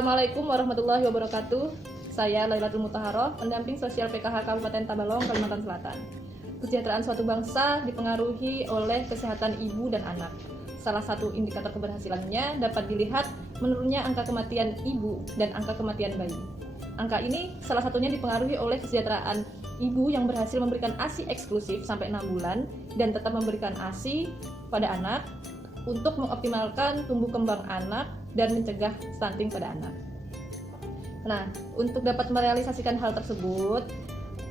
Assalamualaikum warahmatullahi wabarakatuh. Saya Lailatul Mutaharoh, pendamping sosial PKH Kabupaten Tabalong, Kalimantan Selatan. Kesejahteraan suatu bangsa dipengaruhi oleh kesehatan ibu dan anak. Salah satu indikator keberhasilannya dapat dilihat menurunnya angka kematian ibu dan angka kematian bayi. Angka ini salah satunya dipengaruhi oleh kesejahteraan ibu yang berhasil memberikan ASI eksklusif sampai 6 bulan dan tetap memberikan ASI pada anak untuk mengoptimalkan tumbuh kembang anak dan mencegah stunting pada anak. Nah, untuk dapat merealisasikan hal tersebut,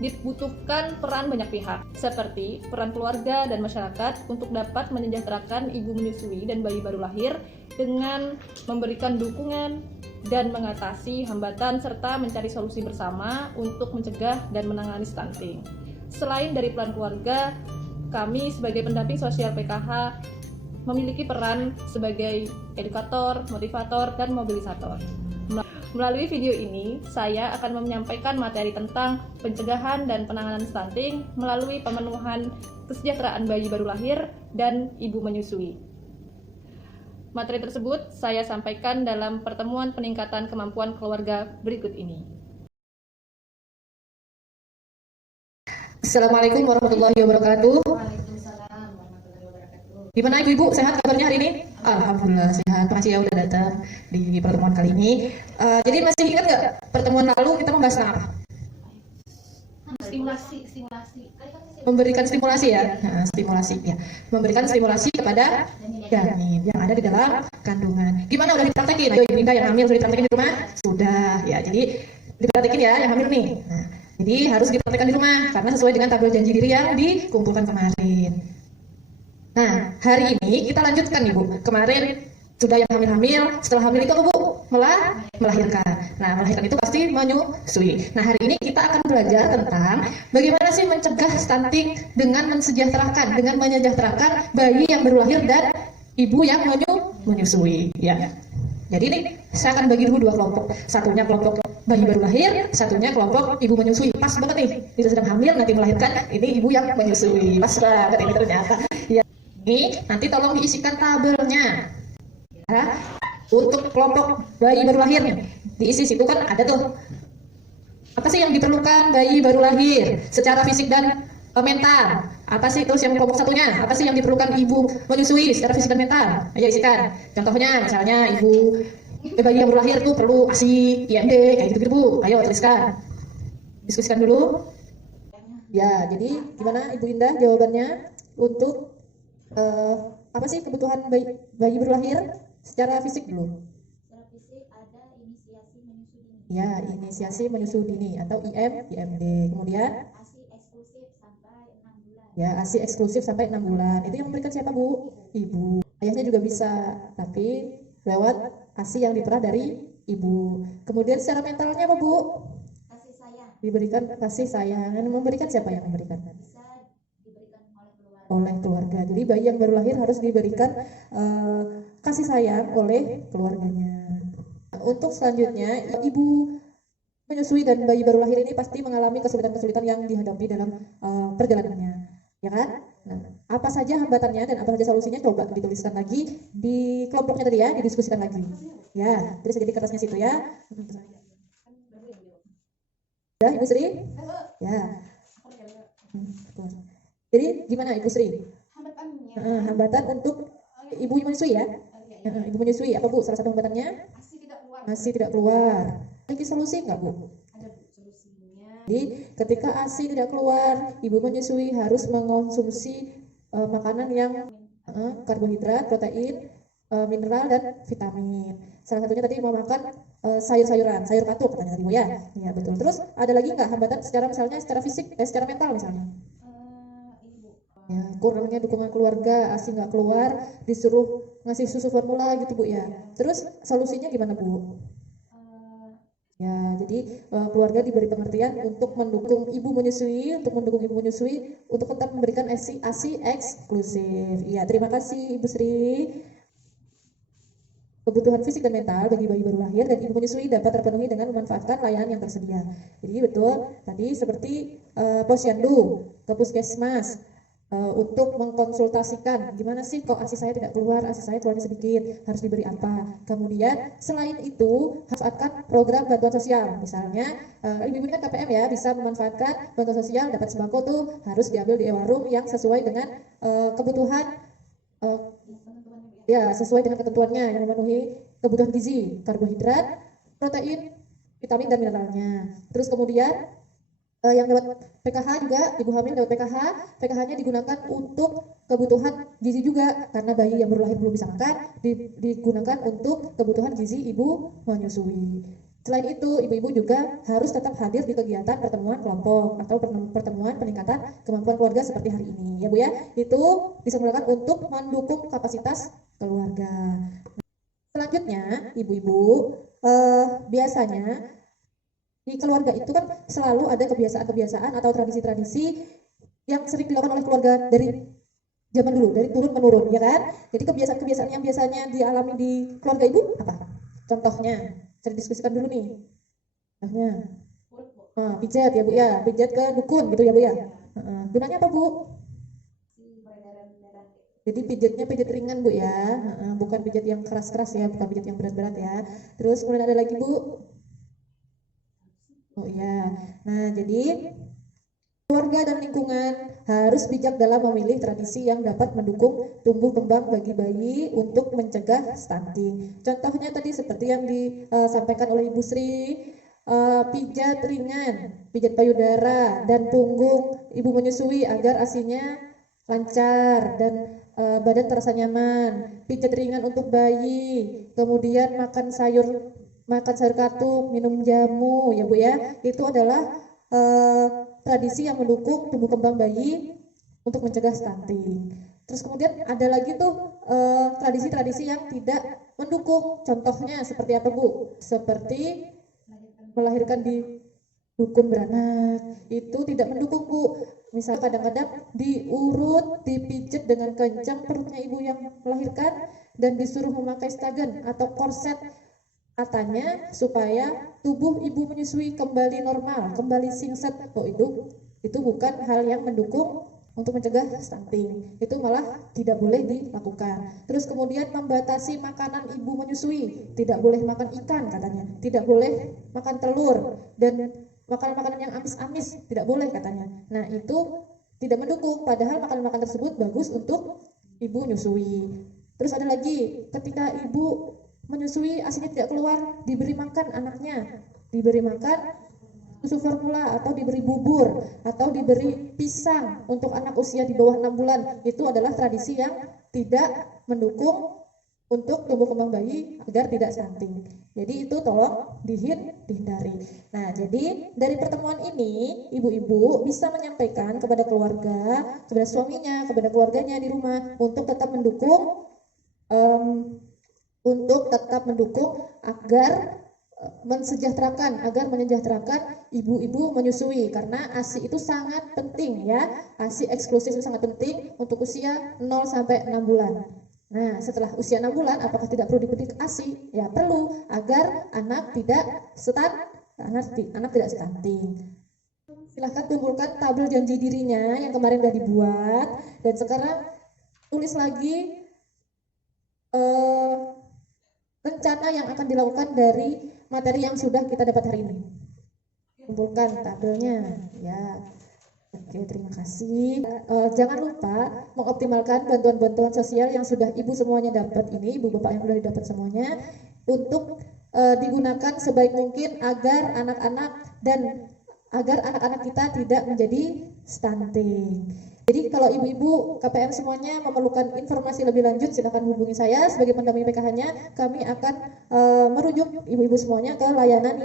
dibutuhkan peran banyak pihak, seperti peran keluarga dan masyarakat untuk dapat menyejahterakan ibu menyusui dan bayi baru lahir dengan memberikan dukungan dan mengatasi hambatan serta mencari solusi bersama untuk mencegah dan menangani stunting. Selain dari peran keluarga, kami sebagai pendamping sosial PKH memiliki peran sebagai edukator, motivator, dan mobilisator. Melalui video ini, saya akan menyampaikan materi tentang pencegahan dan penanganan stunting melalui pemenuhan kesejahteraan bayi baru lahir dan ibu menyusui. Materi tersebut saya sampaikan dalam pertemuan peningkatan kemampuan keluarga berikut ini. Assalamualaikum warahmatullahi wabarakatuh. Gimana ibu-ibu, sehat kabarnya hari ini? Alhamdulillah sehat, makasih ya udah datang di pertemuan kali ini. Jadi masih ingat nggak pertemuan lalu kita membahas apa? Stimulasi. Memberikan stimulasi ya, stimulasi ya, memberikan stimulasi kepada janin yang ada di dalam kandungan. Gimana udah dipraktekin? Ayo Ibunda yang hamil sudah dipraktekin di rumah? Sudah ya, jadi dipraktekin ya yang hamil nih. Nah, jadi harus dipraktekkan di rumah karena sesuai dengan tabel janji diri yang dikumpulkan kemarin. Nah, hari ini kita lanjutkan nih Bu. Kemarin sudah yang hamil-hamil, setelah hamil itu apa Bu? Melahirkan. Nah, melahirkan itu pasti menyusui. Nah, hari ini kita akan belajar tentang bagaimana sih mencegah stunting dengan menyejahterakan bayi yang baru lahir dan ibu yang menyusui. Ya. Jadi ini saya akan bagi dulu dua kelompok. Satunya kelompok bayi baru lahir, satunya kelompok ibu menyusui. Pas banget nih, kita sedang hamil nanti melahirkan, ini ibu yang menyusui. Pas banget ini ternyata. Ya. Ini nanti tolong diisikan tabelnya ya. Untuk kelompok bayi baru lahir nih, diisi situ kan ada tuh apa sih yang diperlukan bayi baru lahir secara fisik dan mental, apa sih. Terus yang kelompok satunya, apa sih yang diperlukan ibu menyusui secara fisik dan mental. Ayo isikan. Contohnya misalnya bayi yang baru lahir tuh perlu ASI, IMD, kayak gitu-gitu Bu. Ayo tuliskan, diskusikan dulu ya. Jadi gimana Ibu Indah jawabannya untuk apa sih kebutuhan bayi baru lahir secara fisik dulu? Secara fisik ada inisiasi menyusui dini. Ya, inisiasi menyusui dini atau IMD. Kemudian ASI eksklusif sampai 6 bulan. ya, ASI eksklusif sampai 6 bulan. Itu yang memberikan siapa Bu? Ibu. Ayahnya juga bisa, tapi lewat ASI yang diperah dari ibu. Kemudian secara mentalnya apa Bu? Kasih sayang Diberikan kasih sayang. Yang memberikan siapa yang memberikan? bisa diberikan oleh keluarga. Oleh keluarga. Jadi bayi yang baru lahir harus diberikan kasih sayang oleh keluarganya. Untuk selanjutnya, ibu menyusui dan bayi baru lahir ini pasti mengalami kesulitan-kesulitan yang dihadapi dalam perjalanannya, ya kan? Nah, apa saja hambatannya dan apa saja solusinya coba dituliskan lagi di kelompoknya tadi ya, didiskusikan lagi. Ya, terus jadi kertasnya situ ya. Ya, Ibu Sri? Ya. Jadi gimana Ibu Sri? Hambatan untuk ibu menyusui ya? Ibu menyusui apa Bu? Salah satu hambatannya? ASI tidak keluar. Memiliki solusi nggak Bu? Ada solusinya. Jadi ketika ASI tidak keluar, ibu menyusui harus mengonsumsi makanan yang karbohidrat, protein, mineral dan vitamin. Salah satunya tadi mau makan sayur-sayuran, sayur katuk katanya tadi Bu ya. Iya betul. Terus ada lagi nggak hambatan misalnya secara fisik, secara mental misalnya? Ya, kurangnya dukungan keluarga, ASI nggak keluar, disuruh ngasih susu formula gitu Bu ya. Terus solusinya gimana Bu? Ya, jadi keluarga diberi pengertian untuk mendukung ibu menyusui, untuk tetap memberikan ASI eksklusif. Iya, terima kasih Ibu Sri. Kebutuhan fisik dan mental bagi bayi baru lahir dan ibu menyusui dapat terpenuhi dengan memanfaatkan layanan yang tersedia. Jadi betul, tadi seperti posyandu, ke puskesmas, untuk mengkonsultasikan gimana sih kok ASI saya tidak keluar, ASI saya keluarnya sedikit, harus diberi apa. Kemudian selain itu harus manfaatkan program bantuan sosial, misalnya ibu-ibu ini kan KPM ya, bisa memanfaatkan bantuan sosial, dapat sembako tuh harus diambil di warung yang sesuai dengan kebutuhan, ya sesuai dengan ketentuannya, yang memenuhi kebutuhan gizi, karbohidrat, protein, vitamin dan mineralnya. Terus kemudian yang lewat PKH juga, ibu hamil lewat PKH, PKH-nya digunakan untuk kebutuhan gizi juga, karena bayi yang baru lahir belum bisa makan, digunakan untuk kebutuhan gizi ibu menyusui. Selain itu, ibu-ibu juga harus tetap hadir di kegiatan pertemuan kelompok atau pertemuan peningkatan kemampuan keluarga seperti hari ini, ya Bu ya. Itu diselenggarakan untuk mendukung kapasitas keluarga. Selanjutnya, ibu-ibu biasanya di keluarga itu kan selalu ada kebiasaan-kebiasaan atau tradisi-tradisi yang sering dilakukan oleh keluarga dari zaman dulu, dari turun menurun, ya kan? Jadi kebiasaan-kebiasaan yang biasanya dialami di keluarga ibu apa? Contohnya, saya diskusikan dulu nih. Contohnya, pijat ya Bu ya, pijat ke dukun gitu ya Bu ya. Gunanya apa Bu? Jadi pijatnya pijat ringan Bu ya, bukan pijat yang keras-keras ya, bukan pijat yang berat-berat ya. Terus kemudian ada lagi Bu. Oh iya, nah jadi keluarga dan lingkungan harus bijak dalam memilih tradisi yang dapat mendukung tumbuh kembang bagi bayi untuk mencegah stunting. Contohnya tadi seperti yang disampaikan oleh Ibu Sri, pijat ringan, pijat payudara dan punggung ibu menyusui agar ASI-nya lancar dan badan terasa nyaman. Pijat ringan untuk bayi, kemudian makan sayur katuk, minum jamu ya Bu ya. Itu adalah tradisi yang mendukung tumbuh kembang bayi untuk mencegah stunting. Terus kemudian ada lagi tuh tradisi-tradisi yang tidak mendukung. Contohnya seperti apa Bu? Seperti melahirkan di dukun beranak. Itu tidak mendukung Bu. Misal kadang-kadang diurut, dipijit dengan kencang perutnya ibu yang melahirkan dan disuruh memakai stagen atau korset, katanya supaya tubuh ibu menyusui kembali normal, kembali singset. Oh itu bukan hal yang mendukung untuk mencegah stunting. Itu malah tidak boleh dilakukan. Terus kemudian membatasi makanan ibu menyusui, tidak boleh makan ikan katanya, tidak boleh makan telur dan makanan-makanan yang amis-amis tidak boleh katanya. Nah itu tidak mendukung, padahal makanan-makanan tersebut bagus untuk ibu menyusui. Terus ada lagi, ketika ibu menyusui ASI-nya tidak keluar, diberi makan anaknya, diberi makan susu formula atau diberi bubur atau diberi pisang untuk anak usia di bawah 6 bulan. Itu adalah tradisi yang tidak mendukung untuk tumbuh kembang bayi agar tidak stunting. Jadi itu tolong dihindari. Nah, jadi dari pertemuan ini ibu-ibu bisa menyampaikan kepada keluarga, kepada suaminya, kepada keluarganya di rumah untuk tetap mendukung agar menyejahterakan ibu-ibu menyusui, karena ASI itu sangat penting ya. ASI eksklusif itu sangat penting untuk usia 0 sampai 6 bulan. Nah, setelah usia 6 bulan apakah tidak perlu dipetik ASI? Ya, perlu agar anak tidak stunting. Silahkan kumpulkan tabel janji dirinya yang kemarin sudah dibuat dan sekarang tulis lagi rencana yang akan dilakukan dari materi yang sudah kita dapat hari ini. Kumpulkan tabelnya ya. Oke, terima kasih. Jangan lupa mengoptimalkan bantuan-bantuan sosial yang sudah ibu semuanya dapat ini, ibu bapak yang sudah didapat semuanya, untuk digunakan sebaik mungkin agar anak-anak kita tidak menjadi stunting. Jadi kalau ibu-ibu KPM semuanya memerlukan informasi lebih lanjut, silakan hubungi saya sebagai pendamping PKH-nya. Kami akan merujuk ibu-ibu semuanya ke layanan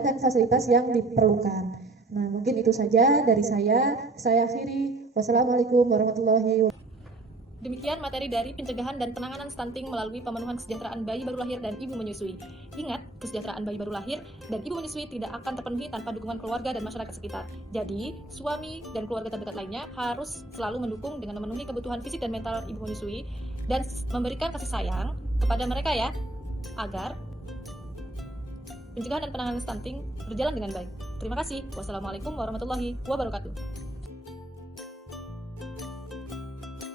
dan fasilitas yang diperlukan. Nah, mungkin itu saja dari saya. Saya akhiri. Wassalamualaikum warahmatullahi wabarakatuh. Demikian materi dari pencegahan dan penanganan stunting melalui pemenuhan kesejahteraan bayi baru lahir dan ibu menyusui. Ingat, kesejahteraan bayi baru lahir dan ibu menyusui tidak akan terpenuhi tanpa dukungan keluarga dan masyarakat sekitar. Jadi, suami dan keluarga terdekat lainnya harus selalu mendukung dengan memenuhi kebutuhan fisik dan mental ibu menyusui dan memberikan kasih sayang kepada mereka ya, agar pencegahan dan penanganan stunting berjalan dengan baik. Terima kasih. Wassalamualaikum warahmatullahi wabarakatuh.